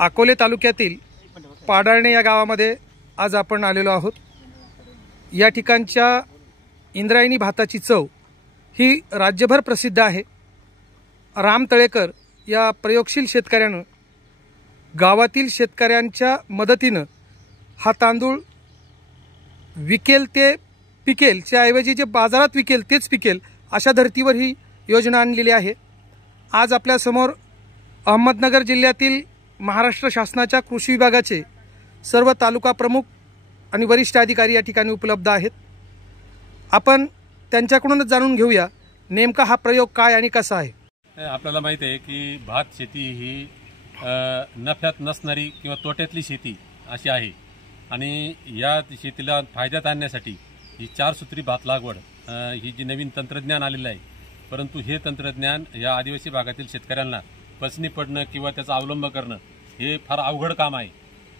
अकोले तालुक्यातील पाडाळणे या गावामध्ये आज आपण आलेलो आहोत। या ठिकाणच्या इंद्रायणी भाताची चव ही राज्यभर प्रसिद्ध आहे। राम तळेकर या प्रयोगशील शेतकऱ्यानं गावातील शेतकऱ्यांच्या मदतीनं हा तांदूळ विकेल ते पिकेल च्या ऐवजी जे बाजारात विकेल तेच पिकेल अशा धर्तीवर ही योजना आणलेली आहे। आज आपल्या समोर अहमदनगर जिल्ह्यातील महाराष्ट्र शासनाच्या कृषी विभागाचे सर्व तालुका प्रमुख आणि वरिष्ठ अधिकारी या ठिकाणी उपलब्ध आहेत। आपण त्यांच्याकडूनच जाणून घेऊया नेमका हा प्रयोग काय आणि कसा आहे। आपल्याला माहिती आहे की भात शेती ही नफ्यात नसणारी किंवा तोट्यातली शेती अशी आहे आणि या शेतीला फायद्यात आणण्यासाठी ही 4 सूत्री भात लागवड ही जी नवीन तंत्रज्ञान आलेलं आहे, परंतु हे तंत्रज्ञान या आदिवासी भागातील शेतकऱ्यांना पचनी पडणं किंवा त्याचा अवलंब करणं हे फार अवघड काम आहे।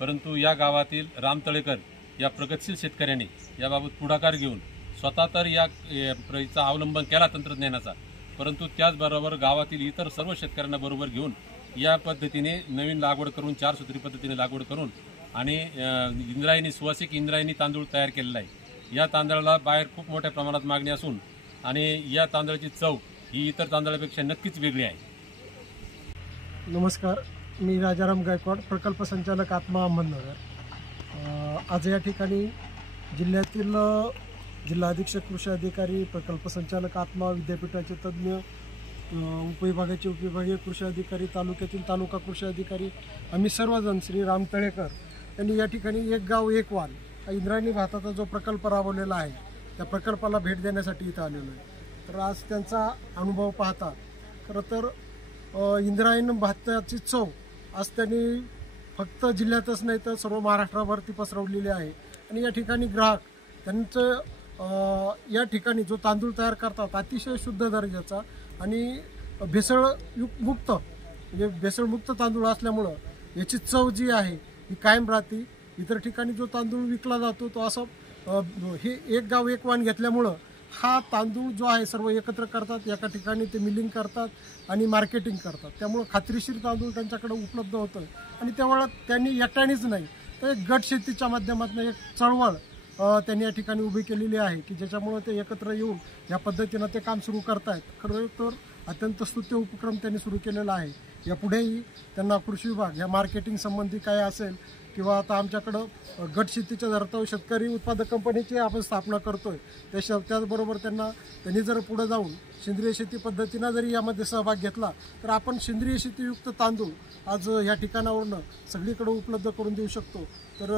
परंतु या गावातील राम तळेकर या प्रगतशील शेतकऱ्यांनी याबाबत पुढाकार घेऊन स्वतः तर याचा अवलंब केला तंत्रज्ञानाचा, परंतु त्याचबरोबर गावातील इतर सर्व शेतकऱ्यांना बरोबर घेऊन या पद्धतीने नवीन लागवड करून 4 सूत्री पद्धतीने लागवड करून आणि इंद्रायणी सुवासिक इंद्रायणी तांदूळ तयार केलेला आहे। या तांदळाला बाहेर खूप मोठ्या प्रमाणात मागणी असून आणि या तांदळाची चव ही इतर तांदळापेक्षा नक्कीच वेगळी आहे। नमस्कार, मी राजाराम गायकवाड, प्रकल्प संचालक आत्मा अहमदनगर। आज या ठिकाणी जिल्ह्यातील जिल्हा अधीक्षक कृषी अधिकारी, प्रकल्प संचालक आत्मा, विद्यापीठाचे तज्ज्ञ, उपविभागाचे उपविभागीय कृषी अधिकारी, तालुक्यातील तालुका कृषी अधिकारी, आम्ही सर्वजण श्री राम तळेकर यांनी या ठिकाणी एक गाव एक वाण इंद्रायणी भाताचा जो प्रकल्प राबवलेला आहे त्या प्रकल्पाला भेट देण्यासाठी इथं आलेलो आहे। तर आज त्यांचा अनुभव पाहता खरं तर इंद्रायणी भाताची चव आज त्यांनी फक्त जिल्ह्यातच नाही तर सर्व महाराष्ट्रावरती पसरवलेली आहे आणि या ठिकाणी ग्राहक त्यांचं या ठिकाणी जो तांदूळ तयार करतात अतिशय शुद्ध दर्जाचा आणि भेसळमुक्त म्हणजे भेसळमुक्त तांदूळ असल्यामुळं याची चव जी आहे ही कायम राहते। इतर ठिकाणी जो तांदूळ विकला जातो तो असं हे एक गाव एक वाण घेतल्यामुळं हा तांदूळ जो आहे सर्व एकत्र करतात, एका ठिकाणी ते मिलिंग करतात आणि मार्केटिंग करतात, त्यामुळं खात्रीशीर तांदूळ त्यांच्याकडे उपलब्ध होतं आणि त्यावेळेला त्यांनी एकट्यानेच नाही तर एक गट शेतीच्या माध्यमातून एक चळवळ त्यांनी या ठिकाणी उभी केलेली आहे की ज्याच्यामुळं ते एकत्र येऊन या पद्धतीनं ते काम सुरू करतायत। खरं तर अत्यंत स्तुत्य उपक्रम त्यांनी सुरू केलेला आहे। यापुढेही त्यांना कृषी विभाग या मार्केटिंग संबंधी काय असेल किंवा आता आमच्याकडं गट शेतीच्या धर्तावर शेतकरी उत्पादक कंपनीची आपण स्थापना करतोय, त्याचबरोबर त्यांनी जर पुढे जाऊन सेंद्रिय शेती पद्धतीनं जरी यामध्ये सहभाग घेतला तर आपण सेंद्रिय शेतीयुक्त तांदूळ आज या ठिकाणावरनं सगळीकडे उपलब्ध करून देऊ शकतो। तर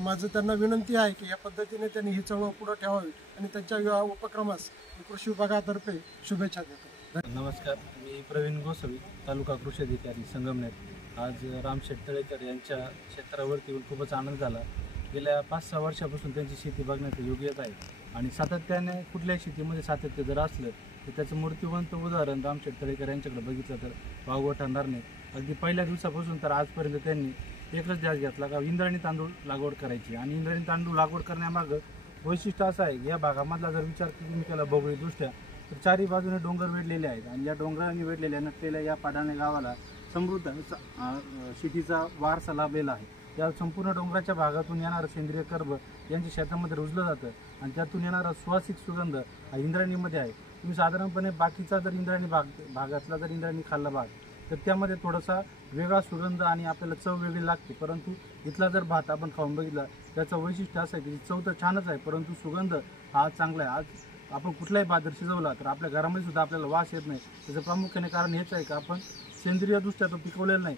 माझं त्यांना विनंती आहे की या पद्धतीने त्यांनी ही चळवळ पुढे ठेवावी आणि त्यांच्या या उपक्रमास कृषी विभागातर्फे शुभेच्छा देतो। नमस्कार, मी प्रवीण गोसावी, तालुका कृषी अधिकारी संगमनेर। आज रामशेठ तळेकर यांच्या क्षेत्रावरती येऊन खूपच आनंद झाला। गेल्या 5-6 वर्षापासून त्यांची शेती बघण्याचं योग्यता आहे आणि सातत्याने कुठल्याही शेतीमध्ये सातत्य जर असलं तर त्याचं मूर्तिवंत उदाहरण रामशेठ तळेकर यांच्याकडे बघितलं तर वावगं ठरणार नाही। अगदी पहिल्या दिवसापासून तर आजपर्यंत त्यांनी एकच ध्यास घेतला का इंद्रायणी तांदूळ लागवड करायची आणि इंद्रायणी तांदूळ लागवड करण्यामागं वैशिष्ट्य असं आहे, या भागामधला जर विचार तुम्ही केला भौगोलिकदृष्ट्या तर चारी बाजूने डोंगर वेढलेले आहेत आणि या डोंगरांनी वेढलेल्या नसलेल्या या पाडाळणे गावाला समृद्ध शेतीचा वारसा लाभलेला आहे। या संपूर्ण डोंगराच्या भागातून येणारं सेंद्रिय कर्ब यांच्या शेतामध्ये रुजलं जातं आणि त्यातून येणारा सुवासिक सुगंध हा इंद्रायणीमध्ये आहे। तुम्ही साधारणपणे बाकीचा जर इंद्रायणी भागातला जर इंद्रायणी खाल्ला भाग तर त्यामध्ये थोडासा वेगळा सुगंध आणि आपल्याला चव वेगळी लागते, परंतु इथला जर भात आपण खाऊन बघितला त्याचं वैशिष्ट्य असं आहे की चव तर छानच आहे परंतु सुगंध हा चांगला आहे। आज आपण कुठलाही भात जर शिजवला तर आपल्या घरामध्ये सुद्धा आपल्याला वास येत नाही, त्याचं प्रामुख्याने कारण हेच आहे की आपण सेंद्रियदृष्ट्या तो पिकवलेला नाही,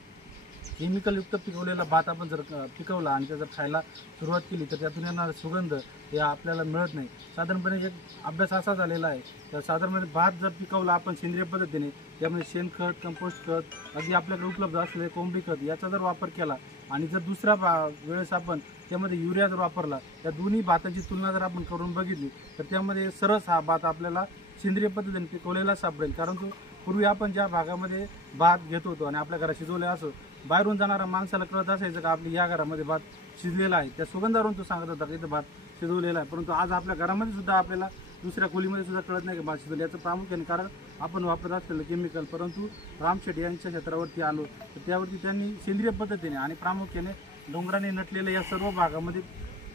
केमिकलयुक्त पिकवलेला भात आपण जर पिकवला आणि त्या जर खायला सुरुवात केली तर त्यातून येणारा सुगंध हे आपल्याला मिळत नाही। साधारणपणे एक अभ्यास असा झालेला आहे तर साधारणपणे भात जर पिकवला आपण सेंद्रिय पद्धतीने त्यामध्ये शेणखत, कंपोस्ट खत, अगदी आपल्याकडे उपलब्ध असलेले कोंबडी खत याचा जर वापर केला आणि जर दुसऱ्या वेळेस आपण त्यामध्ये युरिया जर वापरला, त्या दोन्ही भाताची तुलना जर आपण करून बघितली तर त्यामध्ये सरस हा भात आपल्याला सेंद्रिय पद्धतीने पिकवलेला सापडेल। कारण तो पूर्वी आपण ज्या भागामध्ये भात घेत होतो आणि आपल्या घरात शिजवले असो, बाहेरून जाणारा माणसाला कळत असायचं का आपल्या या घरामध्ये भात शिजलेला आहे, त्या सुगंधावरून तो सांगत होता की इथं भात शिजवलेला आहे, परंतु आज आपल्या घरामध्ये सुद्धा आपल्याला दुसऱ्या खोलीमध्ये सुद्धा कळत नाही की भात शिजलं. याचं प्रामुख्याने कारण आपण वापरत असलेलं केमिकल. परंतु रामशेट यांच्या क्षेत्रावरती आलो तर त्यावरती त्यांनी सेंद्रिय पद्धतीने आणि प्रामुख्याने डोंगराने नटलेल्या या सर्व भागामध्ये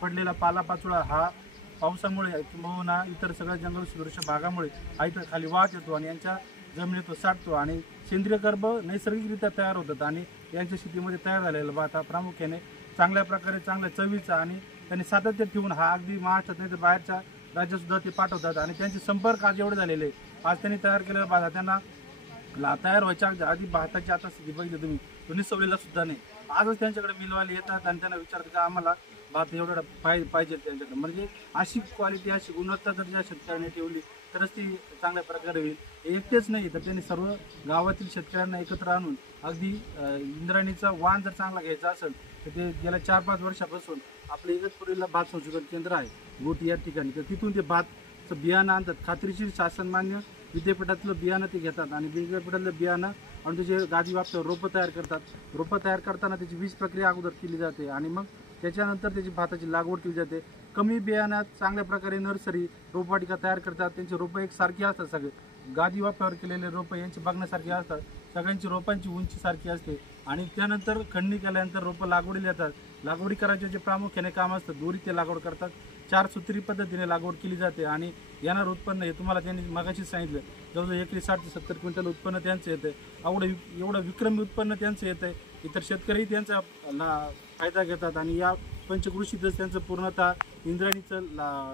पडलेला पालापाचोळा हा पावसामुळे किंवा इतर सगळ्या जंगल सदृश्य भागामुळे हा इथं खाली वाहत येतो आणि यांच्या जमिनीत साठतो आणि सेंद्रिय कर्ब नैसर्गिकरित्या तयार होतात आणि यांच्या शेतीमध्ये तयार झालेला भात हा प्रामुख्याने चांगल्या प्रकारे चांगल्या चवीचा आणि त्यांनी सातत्य ठेवून हा अगदी महाराष्ट्रात नाही तर बाहेरच्या राज्यात सुद्धा ते पाठवतात आणि त्यांचे संपर्क आज एवढे झालेले. आज त्यांनी तयार केलेला भात त्यांना तयार व्हायच्या आधी भाताची आता स्थिती बघितली तुम्ही तो निसवलेला सुद्धा नाही. आजच त्यांच्याकडे मिलवाले येतात आणि त्यांना विचारतात की आम्हाला भात एवढा पाहिजे त्यांच्याकडे. म्हणजे अशी क्वालिटी अशी गुणवत्ता जर ज्या शेतकऱ्यांनी ठेवली तरच ती चांगल्या प्रकारे होईल. एकटेच नाही तर त्यांनी सर्व गावातील शेतकऱ्यांना एकत्र आणून अगदी इंद्रायणीचा वाण जर चांगला घ्यायचा असेल तर ते गेल्या 4-5 वर्षापासून आपलं इगतपुरीला भात संशोधन केंद्र आहे गोटी या ठिकाणी. तर तिथून ते भातचं बियाणं आणतात. खात्रीशीर शासनमान्य विद्यापीठातलं बियाणं ते घेतात आणि विद्यापीठातलं बियाणं आणि त्याचे गादी वापरून रोपं तयार करतात. रोपं तयार करताना त्याची बीज प्रक्रिया अगोदर केली जाते आणि मग त्याच्यानंतर त्याची भाताची लागवड केली जाते. कमी बियाण्यात चांगल्या प्रकारे नर्सरी रोपवाटिका तयार करतात. त्यांचे रोपं एकसारखी असतात. सगळे गादी वाफ्यावर केलेले रोपं यांची बघण्यासारखी असतात. सगळ्यांची रोपांची उंची सारखी असते आणि त्यानंतर खंडणी केल्यानंतर रोपं लागवडीला येतात. लागवडी करायचे जे प्रामुख्याने काम असतं दोरी ते लागवड करतात. 4 सूत्री पद्धतीने लागवड केली जाते आणि येणार उत्पन्न हे तुम्हाला त्यांनी मगाशीच सांगितलं जवळजवळ एकरी 60 ते 70 क्विंटल उत्पन्न त्यांचं येतं. एवढं विक्रमी उत्पन्न त्यांचं येतं. इतर शेतकरीही त्यांचा फायदा घेतात आणि या पंचकृषीतच त्यांचं पूर्णतः इंद्रायणीचं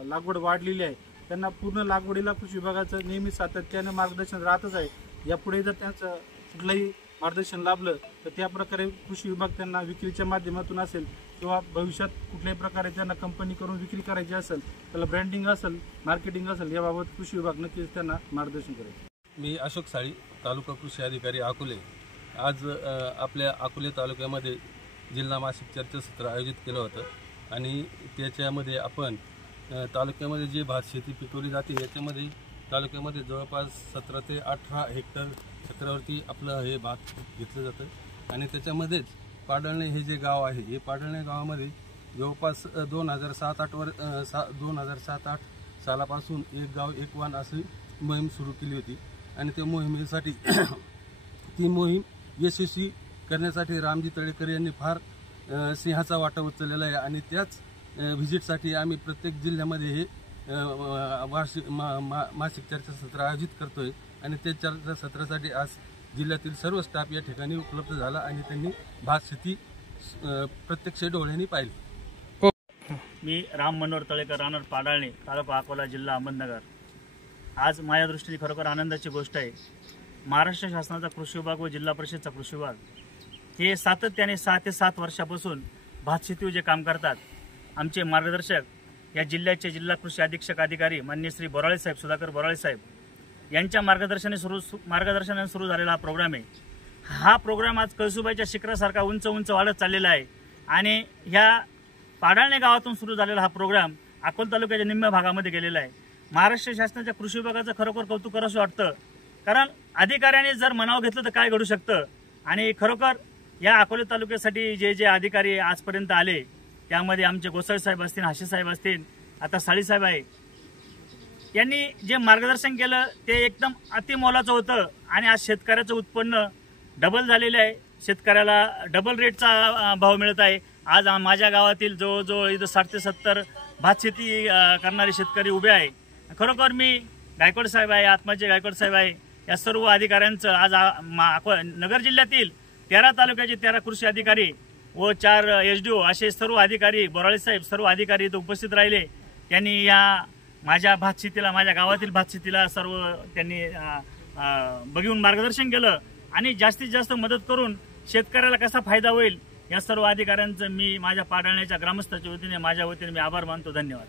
लागवड वाढलेली आहे. त्यांना पूर्ण लागवडीला कृषी विभागाचं नेहमी सातत्याने मार्गदर्शन राहतच आहे. यापुढे जर त्यांचं कुठलंही मार्गदर्शन लाभलं तर त्या प्रकारे कृषी विभाग त्यांना विक्रीच्या माध्यमातून असेल किंवा भविष्यात कुठल्याही प्रकारे त्यांना कंपनी करून विक्री करायची असेल त्याला ब्रँडिंग असेल मार्केटिंग असेल याबाबत कृषी विभाग नक्कीच त्यांना मार्गदर्शन करेल. मी अशोक साळी तालुका कृषी अधिकारी अकोले. आज आपल्या अकोले तालुक्यामध्ये जिल्हा मासिक चर्चासत्र आयोजित केलं होतं आणि त्याच्यामध्ये आपण तालुक्यामध्ये जे भात शेती पिकवली जाते याच्यामध्ये तालुक्यामध्ये जवळपास 17 ते 18 हेक्टर क्षेत्रावरती आपलं हे भात घेतलं जातं आणि त्याच्यामध्येच पाडळणे हे जे गाव आहे हे पाडळणे गावामध्ये जवळपास 2007-8 सालापासून एक गाव एक वाण अशी मोहीम सुरू केली होती आणि त्या मोहिमेसाठी ती मोहीम यशस्वी करण्यासाठी रामजी तळेकर यांनी फार सिंहाचा वाटा उचललेला आहे आणि त्याच व्हिजिटसाठी आम्ही प्रत्येक जिल्ह्यामध्ये हे वार्षिक मासिक चर्चासत्र आयोजित करतोय आणि त्या चर्चासत्रासाठी आज जिल्ह्यातील सर्व स्टाफ या ठिकाणी उपलब्ध झाला आणि त्यांनी भात शेती प्रत्यक्ष डोळ्यांनी पाहिली. मी राम मनोहर तळेकर राहणार पाडाळणे तालुका अकोला जिल्हा अहमदनगर. आज माझ्या दृष्टीने खरोखर आनंदाची गोष्ट आहे. महाराष्ट्र शासनाचा कृषी विभाग व जिल्हा परिषदचा कृषी विभाग हे सातत्याने 6 ते 7 वर्षापासून भात शेतीवर जे काम करतात. आमचे मार्गदर्शक या जिल्ह्याचे जिल्हा कृषी अधीक्षक अधिकारी माननीय श्री बोराळे साहेब सुधाकर बोराळे साहेब यांच्या मार्गदर्शनाने सुरू झालेला हा प्रोग्राम आहे. हा प्रोग्राम आज कळसुबाईच्या शिखरासारखा उंच वाढत चाललेला आहे आणि ह्या पाडाळणे गावातून सुरू झालेला हा प्रोग्राम अकोला तालुक्याच्या निम्म्या भागामध्ये गेलेला आहे. महाराष्ट्र शासनाच्या कृषी विभागाचं खरोखर कौतुक करावंसं वाटतं कारण अधिकाऱ्यांनी जर मनावर घेतलं तर काय घडू शकतं आणि खरोखर या अकोला तालुक्यासाठी जे जे अधिकारी आजपर्यंत आले त्यामध्ये आमचे गोसावी साहेब असतील हाशी साहेब असतील आता साळी साहेब आहे यांनी जे मार्गदर्शन केलं ते एकदम अतिमोलाचं होतं आणि आज शेतकऱ्याचं उत्पन्न डबल झालेलं आहे. शेतकऱ्याला डबल रेटचा भाव मिळत आहे. आज माझ्या गावातील जवळजवळ इथं 60 ते 70 भात शेती करणारे शेतकरी उभे आहे. खरोखर मी गायकवाड साहेब आहे आत्माचे गायकवाड साहेब आहे या सर्व अधिकाऱ्यांचं आज नगर जिल्ह्यातील 13 तालुक्याचे 13 कृषी अधिकारी व 4 SDO असे सर्व अधिकारी बोराळे साहेब सर्व अधिकारी इथं उपस्थित राहिले. त्यांनी या माझ्या भात शेतीला माझ्या गावातील भात शेतीला सर्व त्यांनी बघून मार्गदर्शन केलं आणि जास्तीत जास्त मदत करून शेतकऱ्याला कसा फायदा होईल या सर्व अधिकाऱ्यांचं मी माझ्या पाडाळण्याच्या ग्रामस्थाच्या वतीने माझ्या वतीने मी आभार मानतो. धन्यवाद.